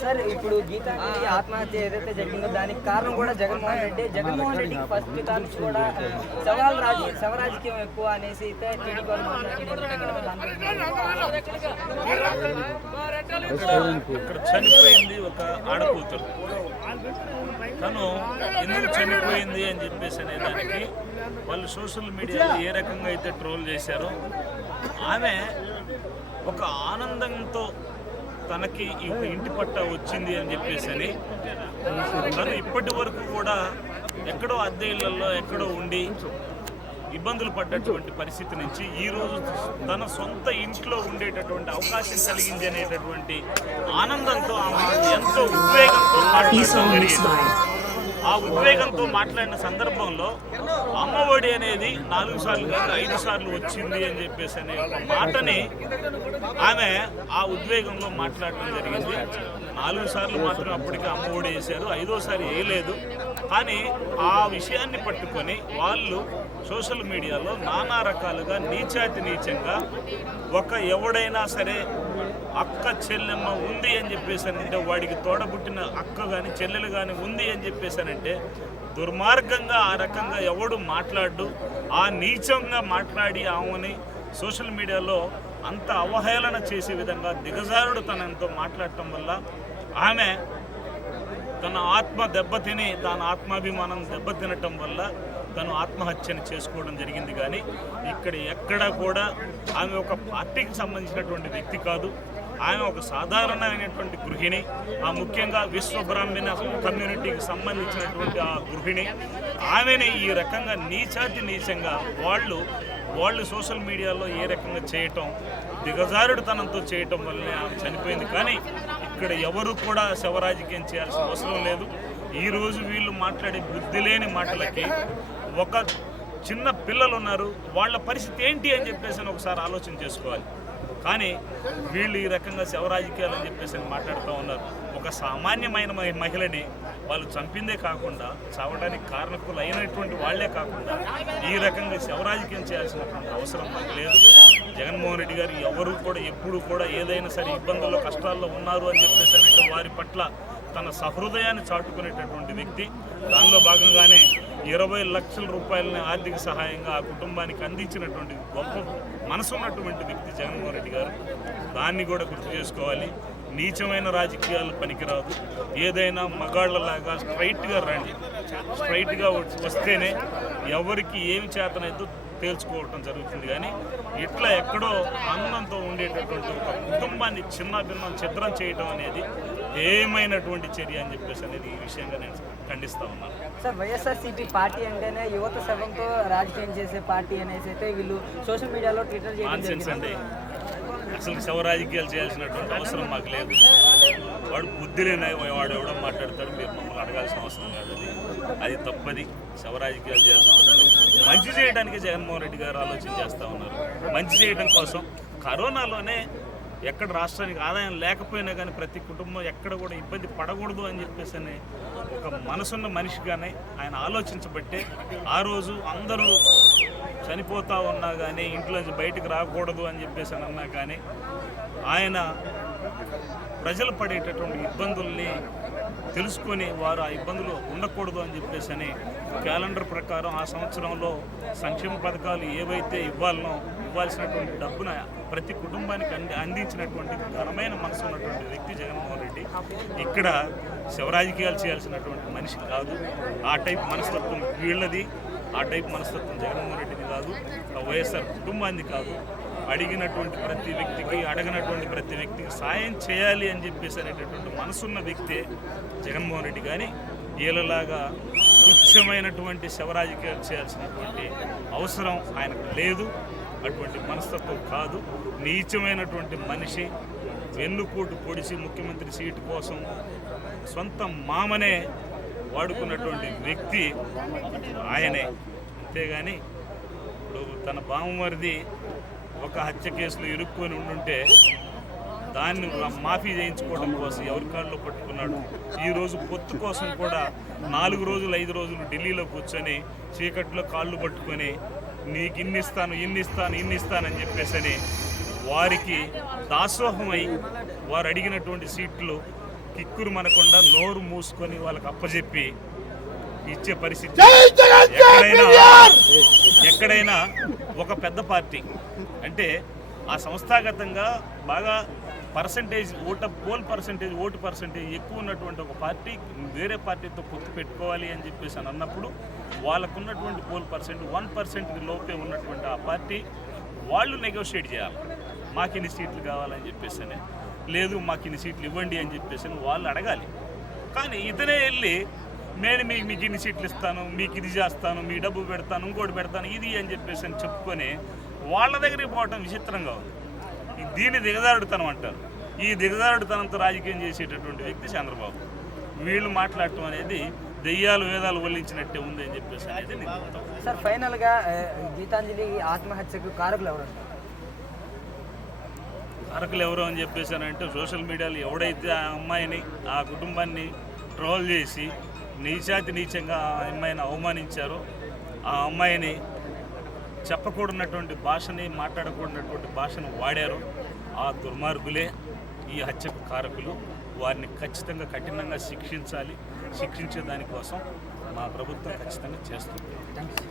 Sir ఇప్పుడు గీతా ఆత్మహత్య ఏదైతే జరిగిందో దానికి కారణం కూడా జగన్మోహన్ రెడ్డి. జగన్మోహన్ రెడ్డికి ఫస్ట్ నుంచి కూడా సవాల్ రాజీ శవరాజకీయం ఎక్కువ అనేసి అయితే టీడీపీ ఇక్కడ చనిపోయింది ఒక ఆడకూతురు. తను ఎందుకు చనిపోయింది అని చెప్పేసి అనే దానికి వాళ్ళు సోషల్ మీడియాలో ఏ రకంగా అయితే ట్రోల్ చేశారో ఆమె ఒక ఆనందంతో తనకి ఈ ఇంటి పట్ట వచ్చింది అని చెప్పేసి అని తను ఇప్పటి వరకు కూడా ఎక్కడో అద్దె ఇళ్ళలో ఎక్కడో ఉండి ఇబ్బందులు పడ్డటువంటి పరిస్థితి నుంచి ఈ రోజు తన సొంత ఇంట్లో ఉండేటటువంటి అవకాశం కలిగింది అనేటటువంటి ఆనందంతో ఆమె ఎంతో ఉద్వేగంతో మాట్లాడటం జరిగింది. ఆ ఉద్వేగంతో మాట్లాడిన సందర్భంలో అమ్మఒడి అనేది నాలుగు సార్లు కాదు ఐదు సార్లు వచ్చింది అని చెప్పేసి అనే మాటని ఆమె ఆ ఉద్వేగంలో మాట్లాడటం జరిగింది. నాలుగు సార్లు మాత్రం అప్పటికి అమ్మఒడి వేశారు ఐదోసారి వేయలేదు. కానీ ఆ విషయాన్ని పట్టుకొని వాళ్ళు సోషల్ మీడియాలో నానా రకాలుగా నీచాతి నీచంగా ఒక ఎవడైనా సరే అక్క చెల్లెమ్మ ఉంది అని చెప్పేసానంటే వాడికి తోడబుట్టిన అక్క కానీ చెల్లెలు కానీ ఉంది అని చెప్పేసానంటే దుర్మార్గంగా ఆ రకంగా ఎవడు మాట్లాడు ఆ నీచంగా మాట్లాడి ఆమెని సోషల్ మీడియాలో అంత అవహేళన చేసే విధంగా దిగజారుడు తనంతో మాట్లాడటం వల్ల ఆమె తన ఆత్మ దెబ్బతిని తన ఆత్మాభిమానం దెబ్బతినటం వల్ల తను ఆత్మహత్యను చేసుకోవడం జరిగింది. కానీ ఇక్కడ ఎక్కడా కూడా ఆమె ఒక పార్టీకి సంబంధించినటువంటి వ్యక్తి కాదు. ఆమె ఒక సాధారణమైనటువంటి గృహిణి ఆ ముఖ్యంగా విశ్వ బ్రాహ్మణ కమ్యూనిటీకి సంబంధించినటువంటి ఆ గృహిణి. ఆమెని ఈ రకంగా నీచాతి నీచంగా వాళ్ళు వాళ్ళు సోషల్ మీడియాలో ఏ రకంగా చేయటం దిగజారుడుతనంతో చేయటం వల్లనే ఆమె చనిపోయింది. కానీ ఇక్కడ ఎవరు కూడా శవరాజకీయం చేయాల్సిన అవసరం లేదు. ఈ రోజు వీళ్ళు మాట్లాడే బుద్ధి లేని మాటలకి ఒక చిన్న పిల్లలు ఉన్నారు వాళ్ళ పరిస్థితి ఏంటి అని చెప్పేసి అని ఒకసారి ఆలోచన చేసుకోవాలి. కానీ వీళ్ళు ఈ రకంగా శవరాజకీయాలు అని చెప్పేసి అని మాట్లాడుతూ ఉన్నారు. ఒక సామాన్యమైన మహిళని వాళ్ళు చంపిందే కాకుండా చావడానికి కారణకులు అయినటువంటి వాళ్ళే కాకుండా ఈ రకంగా శవరాజకీయం చేయాల్సినటువంటి అవసరం మాకు లేదు. జగన్మోహన్ రెడ్డి గారు ఎవరు కూడా ఎప్పుడు కూడా ఏదైనా సరే ఇబ్బందుల్లో కష్టాల్లో ఉన్నారు అని చెప్పేసి అంటే వారి పట్ల తన సహృదయాన్ని చాటుకునేటటువంటి వ్యక్తి. దానిలో భాగంగానే ఇరవై లక్షల రూపాయలని ఆర్థిక సహాయంగా ఆ కుటుంబానికి అందించినటువంటి గొప్ప మనసు ఉన్నటువంటి వ్యక్తి జగన్మోహన్ రెడ్డి గారు. దాన్ని కూడా గుర్తు చేసుకోవాలి. నీచమైన రాజకీయాలు పనికిరాదు. ఏదైనా మగాళ్ళలాగా స్ట్రైట్గా రండి. స్ట్రైట్గా వస్తేనే ఎవరికి ఏమి చేతనైతే తేల్చుకోవటం జరుగుతుంది. కానీ ఇట్లా ఎక్కడో ఆనందంతో ఉండేటటువంటి ఒక కుటుంబాన్ని చిన్న భిన్నం ఛిద్రం చేయటం అనేది ఏమైనటువంటి చర్య అని చెప్పేసి అనేది ఈ విషయంగా నేను ఖండిస్తా ఉన్నాను సార్ వైఎస్ఆర్సీపీ పార్టీ అంటేనే యువత శవంతో రాజకీయం చేసే పార్టీ అనేసి అయితే వీళ్ళు సోషల్ మీడియాలో ట్విట్టర్ చేయడం అండి. అసలు శవ రాజకీయాలు చేయాల్సినటువంటి అవసరం మాకు లేదు. వాడు బుద్ధి లేని వాడు ఎవడో మాట్లాడతాడు మీరు మమ్మల్ని అడగాల్సిన అవసరం కాదు అది. అది తప్పది. శవ రాజకీయాలు చేయాల్సిన అవసరం మంచి చేయడానికి జగన్మోహన్ రెడ్డి గారు ఆలోచన చేస్తూ ఉన్నారు. మంచి చేయడం కోసం కరోనాలోనే ఎక్కడ రాష్ట్రానికి ఆదాయం లేకపోయినా కానీ ప్రతి కుటుంబం ఎక్కడ కూడా ఇబ్బంది పడకూడదు అని చెప్పేసి అని ఒక మనసున్న మనిషిగానే ఆయన ఆలోచించబట్టే ఆ రోజు అందరూ చనిపోతా ఉన్నా కానీ ఇంట్లోంచి బయటకు రాకూడదు అని చెప్పేసి అని అన్నా కానీ ఆయన ప్రజలు పడేటటువంటి ఇబ్బందుల్ని తెలుసుకొని వారు ఆ ఇబ్బందులు ఉండకూడదు అని చెప్పేసి అని క్యాలెండర్ ప్రకారం ఆ సంవత్సరంలో సంక్షేమ పథకాలు ఏవైతే ఇవ్వాలనో ఇవ్వాల్సినటువంటి డబ్బున ప్రతి కుటుంబానికి అంది అందించినటువంటి ఘనమైన మనసు ఉన్నటువంటి వ్యక్తి జగన్మోహన్ రెడ్డి. ఇక్కడ శివరాజకీయాలు చేయాల్సినటువంటి మనిషి కాదు. ఆ టైప్ మనస్తత్వం వీళ్ళది. ఆ టైప్ మనస్తత్వం జగన్మోహన్ రెడ్డిని కాదు ఆ వైఎస్ఆర్ కుటుంబాన్ని కాదు అడిగినటువంటి ప్రతి వ్యక్తికి అడగనటువంటి ప్రతి వ్యక్తికి సాయం చేయాలి అని చెప్పేసి అనేటటువంటి మనసున్న వ్యక్తే జగన్మోహన్ రెడ్డి. కానీ వీళ్ళలాగా తుచ్చమైనటువంటి శవరాజకీయాలు చేయాల్సినటువంటి అవసరం ఆయనకు లేదు. అటువంటి మనస్తత్వం కాదు. నీచమైనటువంటి మనిషి వెన్నుపోటు పొడిచి ముఖ్యమంత్రి సీటు కోసం సొంత మామనే వాడుకున్నటువంటి వ్యక్తి ఆయనే. అంతేగాని ఇప్పుడు తన బామ్మరిది ఒక హత్య కేసులో ఇరుక్కొని ఉండుంటే దాన్ని మాఫీ చేయించుకోవడం కోసం ఎవరి కాళ్ళలో పట్టుకున్నాడు? ఈరోజు పొత్తు కోసం కూడా నాలుగు రోజులు ఐదు రోజులు ఢిల్లీలో కూర్చొని చీకట్లో కాళ్ళు పట్టుకొని నీకు ఇన్ని ఇస్తాను ఇన్ని ఇస్తాను ఇన్ని ఇస్తానని చెప్పేసి వారికి దాసోహమై వారు అడిగినటువంటి సీట్లు కిక్కురు మనకుండా నోరు మూసుకొని వాళ్ళకి అప్పచెప్పి ఇచ్చే పరిస్థితి ఎక్కడైనా ఎక్కడైనా ఒక పెద్ద పార్టీ. అంటే ఆ సంస్థాగతంగా బాగా పర్సంటేజ్ ఓట పోల్ పర్సంటేజ్ ఓటు పర్సంటేజ్ ఎక్కువ ఉన్నటువంటి ఒక పార్టీ వేరే పార్టీతో పొత్తు పెట్టుకోవాలి అని చెప్పేసి అని అన్నప్పుడు వాళ్ళకున్నటువంటి పోల్ పర్సెంట్ వన్ పర్సెంట్ లోపే ఉన్నటువంటి ఆ పార్టీ వాళ్ళు నెగోషియేట్ చేయాలి. మాకు ఇన్ని సీట్లు కావాలని చెప్పేసి అని. లేదు మాకు ఇన్ని సీట్లు ఇవ్వండి అని చెప్పేసి వాళ్ళు అడగాలి. కానీ ఇతనే వెళ్ళి నేను మీకు మీకు ఇన్ని సీట్లు ఇస్తాను మీకు ఇది చేస్తాను మీ డబ్బు పెడతాను ఇంకోటి పెడతాను ఇది అని చెప్పేసి అని చెప్పుకొని వాళ్ళ దగ్గరికి పోవటం విచిత్రంగా ఉంది. దీన్ని దిగదారుడుతనం అంటారు. ఈ దిగదారుడుతనంతో రాజకీయం చేసేటటువంటి వ్యక్తి చంద్రబాబు. వీళ్ళు మాట్లాడటం అనేది దెయ్యాలు వేదాలు వల్లించినట్టే ఉంది అని చెప్పేసి అనేది సార్ ఫైనల్గా గీతాంజలి ఆత్మహత్యకు కారకులు ఎవరు? అరకులు ఎవరు అని చెప్పేసానంటే సోషల్ మీడియాలో ఎవడైతే ఆ అమ్మాయిని ఆ కుటుంబాన్ని ట్రోల్ చేసి నీచాతి నీచంగా ఆ అమ్మాయిని అవమానించారో ఆ అమ్మాయిని చెప్పకూడనటువంటి భాషని మాట్లాడకూడనటువంటి భాషను వాడారు ఆ దుర్మార్గులే ఈ హత్యకు కారకులు. వారిని ఖచ్చితంగా కఠినంగా శిక్షించాలి. శిక్షించే దానికోసం మా ప్రభుత్వం ఖచ్చితంగా చేస్తుంది.